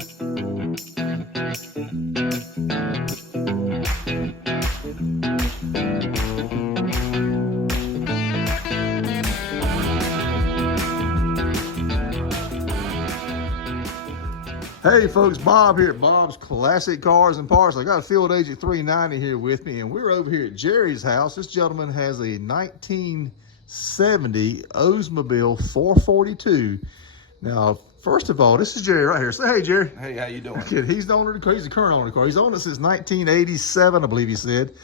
Hey folks, Bob here at Bob's Classic Cars and Parts. I got a field agent 390 here with me, and we're over here at Jerry's house. This gentleman has a 1970 Oldsmobile 442. Now, first of all, this is Jerry right here. Say hey, Jerry. Hey, how you doing? Okay, he's the owner of the car. He's the current owner of the car. He's owned it since 1987, I believe he said.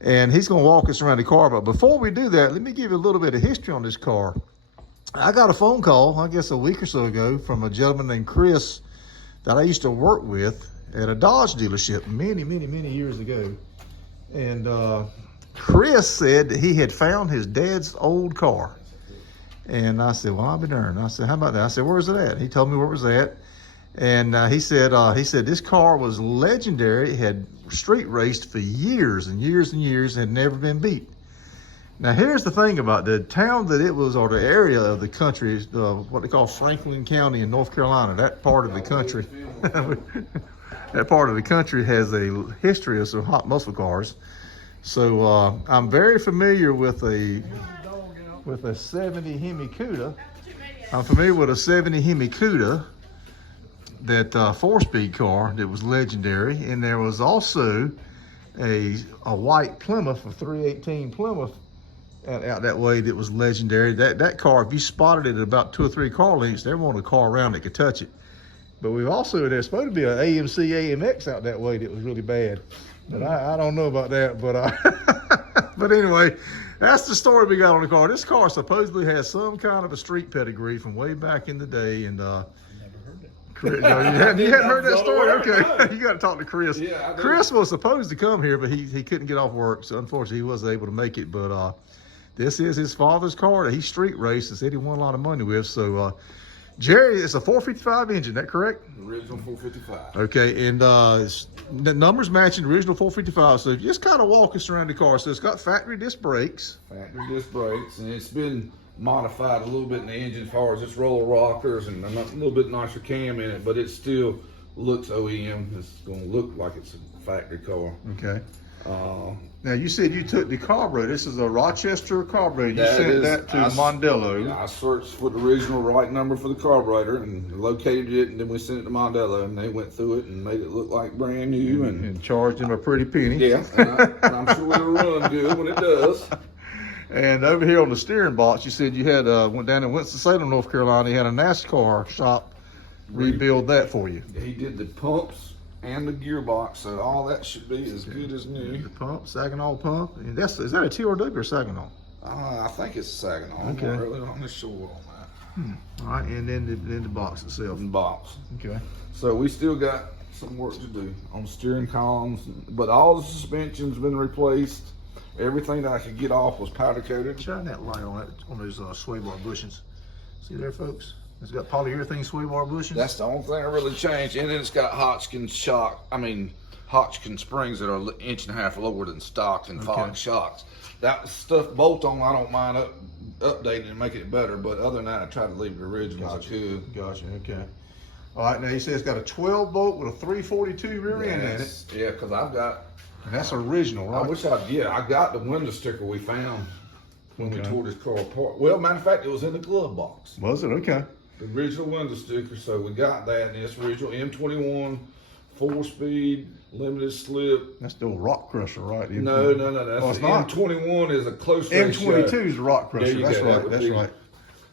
And he's going to walk us around the car. But before we do that, let me give you a little bit of history on this car. I got a phone call, I guess a week or so ago, from a gentleman named Chris that I used to work with at a Dodge dealership many years ago. And Chris said that he had found his dad's old car. And I said, well, I'll be darned. I said, how about that? I said, where's it at? He told me where it was at. And he said this car was legendary. It had street raced for years and years and years, and had never been beat. Now, here's the thing about the town that it was, or the area of the country, is what they call Franklin County in North Carolina. That part of the country, that part of the country has a history of some hot muscle cars. So I'm very familiar with a 70 Hemi Cuda. I'm familiar with a 70 Hemi Cuda, that 4-speed car that was legendary, and there was also a white Plymouth, a 318 Plymouth, out that way that was legendary. That car, if you spotted it at about 2 or 3 car lengths, there wasn't a car around that could touch it. But we've also, there's supposed to be an AMC AMX out that way that was really bad. But I don't know about that. But but anyway, that's the story we got on the car. This car supposedly has some kind of a street pedigree from way back in the day. And you hadn't heard that story? Okay, you got to talk to Chris. Yeah, Chris was supposed to come here, but he couldn't get off work, so unfortunately he wasn't able to make it. But this is his father's car that he street raced and said he won a lot of money with. So Jerry, it's a 455 engine, is that correct? Original 455. Okay, and the numbers matching the original 455. So just kind of walk us around the car. So it's got factory disc brakes. Factory disc brakes, and it's been modified a little bit in the engine as far as its roller rockers and a little bit nicer cam in it, but it still looks OEM. It's going to look like it's a factory car. Okay. Now you said you took the carburetor. This is a Rochester Carburetor. You sent that to Mondello. Yeah, I searched for the original right number for the carburetor and located it, and then we sent it to Mondello, and they went through it and made it look like brand new and charged him a pretty penny. Yeah, and I'm sure it'll run good when it does. And over here on the steering box, you said you had went down to Winston-Salem, North Carolina. You had a NASCAR shop rebuild that for you. He did the pumps and the gearbox, so all that should be as good as new. The pump, Saginaw pump. And is that a TRW or Saginaw? I think it's Saginaw. Okay. I'm really not sure on that. All right, and then the box itself. The box. Okay. So we still got some work to do on steering columns, but all the suspension's been replaced. Everything that I could get off was powder coated. Shine that light on those sway bar bushings. See there, folks? It's got polyurethane sway bar bushings. That's the only thing that really changed. And then it's got Hotchkiss springs that are an inch and a half lower than stock and Fox shocks. That stuff bolt on, I don't mind updating and making it better. But other than that, I tried to leave it original as I could. Gotcha. Okay. All right. Now you say it's got a 12 bolt with a 342 rear end in it. Yeah, because I've got. And that's original, right? I got the window sticker we found when we tore this car apart. Well, matter of fact, it was in the glove box. Was it? Okay. The original window sticker, so we got that, and it's original M21, 4-speed, limited slip. That's the old rock crusher, right? No, that's M21 is a close ratio. M22 is a rock crusher. That's right. That's right.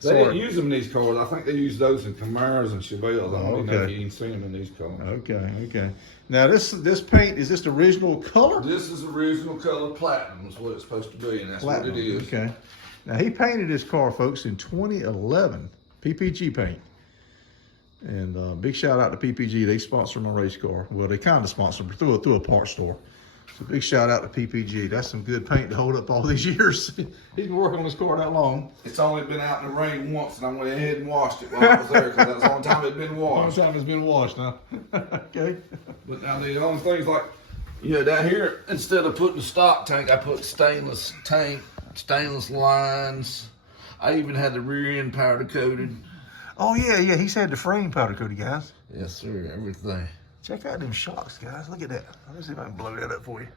They didn't use them in these cars. I think they used those in Camaros and Chevelles. I don't know if you can see them in these cars. Okay. Now this paint, is this the original color? This is original color platinum is what it's supposed to be, and that's platinum. What it is. Okay. Now he painted this car, folks, in 2011, PPG paint. And big shout out to PPG. They sponsor my race car. Well, they kind of sponsor me through a parts store. So big shout out to PPG. That's some good paint to hold up all these years. He's been working on this car that long. It's only been out in the rain once, and I went ahead and washed it while I was there because that's the only time it's been washed. Only time it's been washed, huh? Okay. But now the only things like, down here, instead of putting the stock tank, I put stainless tank, stainless lines. I even had the rear end powder coated. Oh yeah, he's had the frame powder coated, guys. Yes, sir. Everything. Check out them shocks, guys. Look at that. Let me see if I can blow that up for you.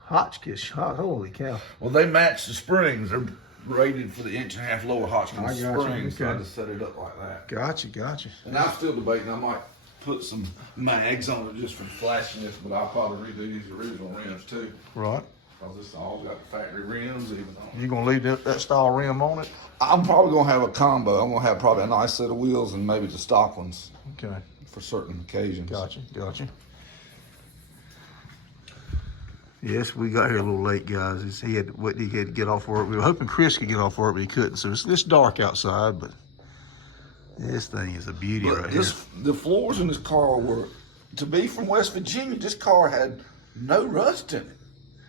Hotchkiss shock. Holy cow. Well, they match the springs. They're rated for the 1.5-inch lower Hotchkiss I got you. springs. So I Okay. just set it up like that. Gotcha. And I'm still debating. I might put some mags on it just for flashiness, but I'll probably redo these original rims too. Right. Because it's all got the factory rims even on it. You gonna leave that style rim on it? I'm probably gonna have a combo. I'm gonna have probably a nice set of wheels and maybe the stock ones Okay. for certain occasions. Gotcha. Yes, we got here a little late, guys. He had to get off work. We were hoping Chris could get off work, but he couldn't. So it's dark outside, but this thing is a beauty But right the floors in this car were, to be from West Virginia, this car had no rust in it. here.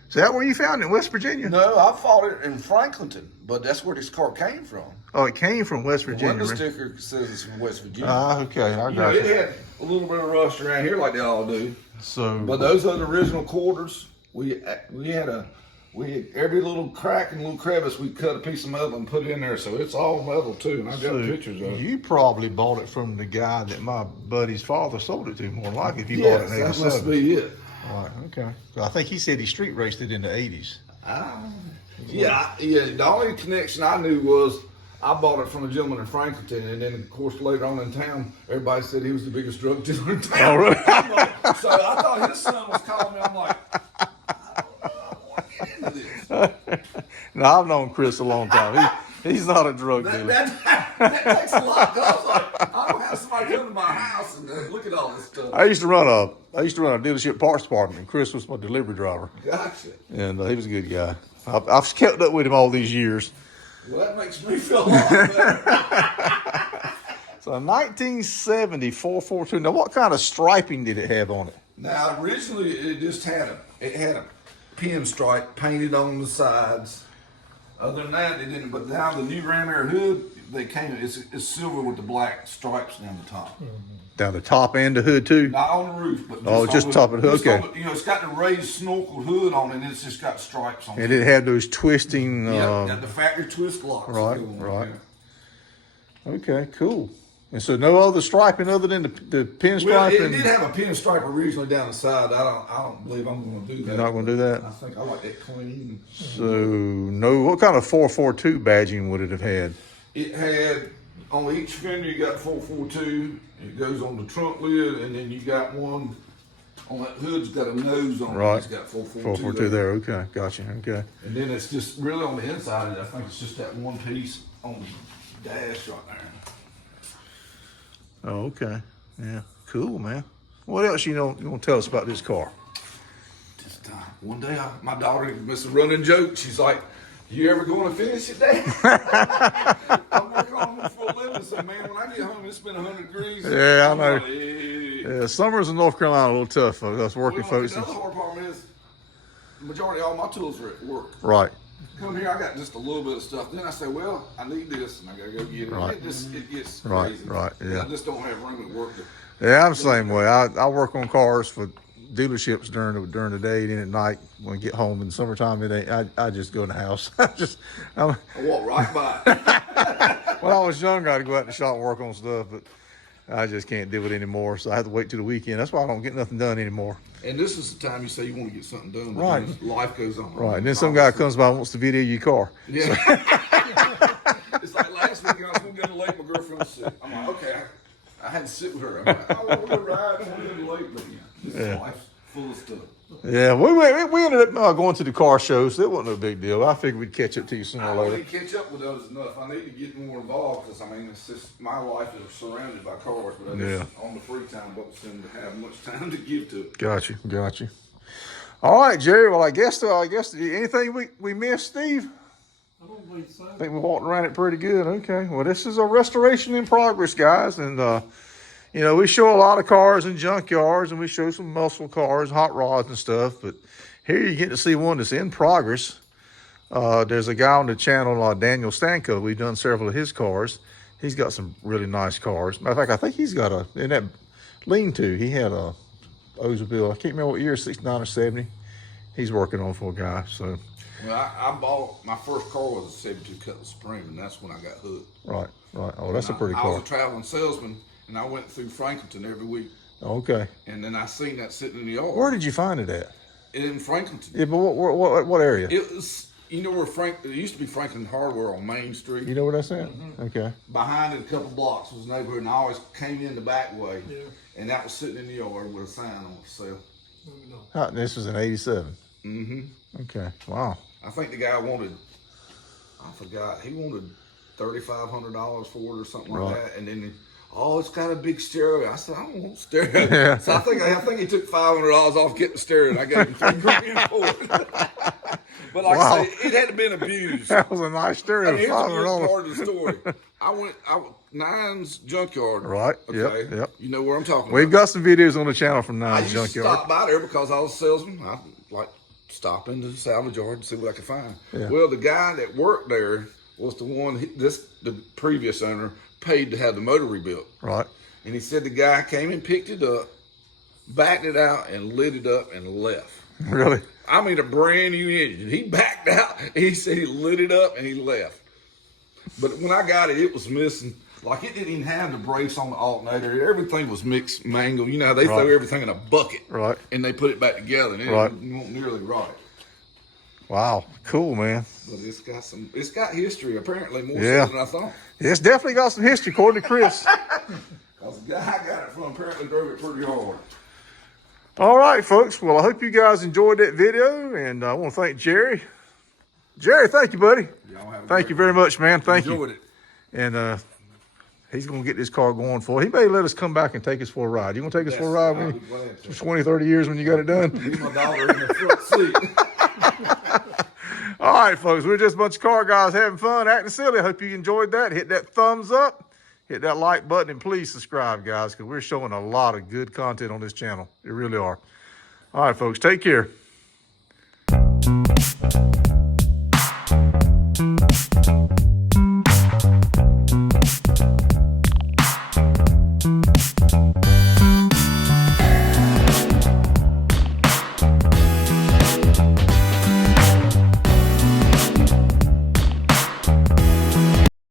Is that where you found it, in West Virginia? No, I fought it in Franklinton, but that's where this car came from. Oh, it came from West The Virginia. window sticker says it's from West Virginia. Okay, I You know, got it you. had a little bit of rust around here like they all do. So, But those are the original quarters. We had every little crack and little crevice. We cut a piece of metal and put it in there, so it's all metal too. And I got pictures of it. you probably bought it from the guy that my buddy's father sold it to, more than likely, if you Yes, bought it in that must 87. be it. Right, okay. So I think he said he street raced it in the 80s. Yeah. The only connection I knew was I bought it from a gentleman in Franklinton, and then of course later on in town, everybody said he was the biggest drug dealer in town. Oh, really? So I thought his son was calling me. I'm like, I want to get into this. Now, I've known Chris a long time. He's not a drug dealer. That takes a lot. 'Cause I was like, I don't have somebody come to my house and look at all this stuff. I used to run a dealership parts department, and Chris was my delivery driver, Gotcha. and he was a good guy. I've kept up with him all these years. Well, that makes me feel a lot better. So 1970 442. Now, what kind of striping did it have on it? Now, originally it just had a pinstripe painted on the sides. Other than that, it didn't. But now the new Ram Air hood, it's silver with the black stripes down the top. Down the top and the hood too. Not on the roof, but Just top of the hood. Okay. It's got the raised snorkel hood on it, and it's just got stripes on it. And it had those twisting. Got the factory twist locks. Right, going on right. there. Okay, cool. And so no other striping other than the pinstripe. Well, it did have a pinstripe originally down the side. I don't believe I'm going to do that. You're not going to do that. I think I like that clean. So no. What kind of 442 badging would it have had? It had on each fender you got 442. It goes on the trunk lid, and then you got one on that hood's got a nose on it. Right. It's got 442. 442 there. Okay, gotcha. Okay. And then it's just really on the inside. I think it's just that one piece on the dash right there. Oh, okay. Yeah. Cool, man. What else you want to tell us about this car? Just one day, my daughter must have run a joke. She's like, "You ever going to finish it, Dad?" I'm working on them for a living, so man, when I get home, it's been 100 degrees. Yeah, I I'm know. like, "Hey." Yeah, summers in North Carolina are a little tough for us working Well, folks. the other hard part is, the majority of all my tools are at work. Right. Come here, I got just a little bit of stuff. Then I say, well, I need this, and I gotta go get it. Right. It gets Right, crazy. right, yeah. I just don't have room at work. Yeah, I'm the same way. I work on cars for dealerships during the day, and then at night when I get home in the summertime, I just go in the house. I walk right by. When I was younger, I'd go out in the shop and work on stuff, but I just can't do it anymore. So I have to wait till the weekend. That's why I don't get nothing done anymore. And this is the time you say you want to get something done. But Right. then life goes on. Right. And then some guy comes by and wants to video your car. Yeah. It's like last week I was going to get late. My girlfriend was sick. I'm like, okay. I had to sit with her. I'm like, I want to ride. I want to get late. But yeah, this life's full of stuff. Yeah, we ended up going to the car show, so it wasn't no big deal. I figured we'd catch up to you sooner I or don't later. need to catch up with those enough. I need to get more involved because, I mean, it's just my life is surrounded by cars, but I just, on the free time, don't seem to have much time to give to it. Got you. All right, Jerry. Well, I guess anything we missed, Steve? I don't believe so. I think we walked around it pretty good. Okay. Well, this is a restoration in progress, guys, and we show a lot of cars in junkyards, and we show some muscle cars, hot rods, and stuff. But here you get to see one that's in progress. There's a guy on the channel, Daniel Stanko. We've done several of his cars. He's got some really nice cars. Matter of fact, I think he's got in that lean-to, he had a Oldsmobile. I can't remember what year, 69 or 70. He's working on for a guy. So. Well, I bought, my first car was a 72 Cutlass Supreme, and that's when I got hooked. Right. Oh, that's a pretty I car. was a traveling salesman, and I went through Franklinton every week. Okay. And then I seen that sitting in the yard. Where did you find it at? In Franklinton. Yeah, but what area? It was, you know where it used to be Franklin Hardware on Main Street. You know where that's at? Okay. Behind it a couple blocks was a neighborhood, and I always came in the back way. Yeah. And that was sitting in the yard with a sign on it for sale. This was in 87. Mm-hmm. Okay. Wow. I think the guy wanted, I forgot, he wanted $3,500 for it or something like that. And then, it's got a big stereo. I said, I don't want stereo. Yeah. So I think he took $500 off getting the stereo, and I gave him $3,000 for it. But like I say, it had been abused. That was a nice stereo. Here's a good part of the story. I went Nine's Junkyard. Right. Okay. Yep. You know where I'm talking We've about. got some videos on the channel from I Nine's used to Junkyard. stop by there because I was a salesman. I like stop into the salvage yard and see what I could find. Yeah. Well, the guy that worked there was the one. The previous owner paid to have the motor rebuilt. Right. And he said the guy came and picked it up, backed it out, and lit it up and left. Really? I mean, a brand new engine. He backed out, and he said he lit it up, and he left. But when I got it, it was missing. Like, it didn't even have the brakes on the alternator. Everything was mixed, mangled. You know how they throw everything in a bucket. Right. And they put it back together, and it won't nearly right. Wow. Cool, man. But it's got history, apparently, more so than I thought. It's definitely got some history, according to Chris. Because the guy I got it from apparently drove it pretty hard. All right, folks. Well, I hope you guys enjoyed that video, and I want to thank Jerry. Jerry, thank you, buddy. Thank you very much, man. Thank you. Enjoyed it. And he's going to get this car going for. He may let us come back and take us for a ride. You going to take us for a ride when for 20, 30 years when you got it done? Leave my daughter in the front seat. All right, folks. We're just a bunch of car guys having fun, acting silly. I hope you enjoyed that. Hit that thumbs up. Hit that like button, and please subscribe, guys, because we're showing a lot of good content on this channel. We really are. All right, folks. Take care.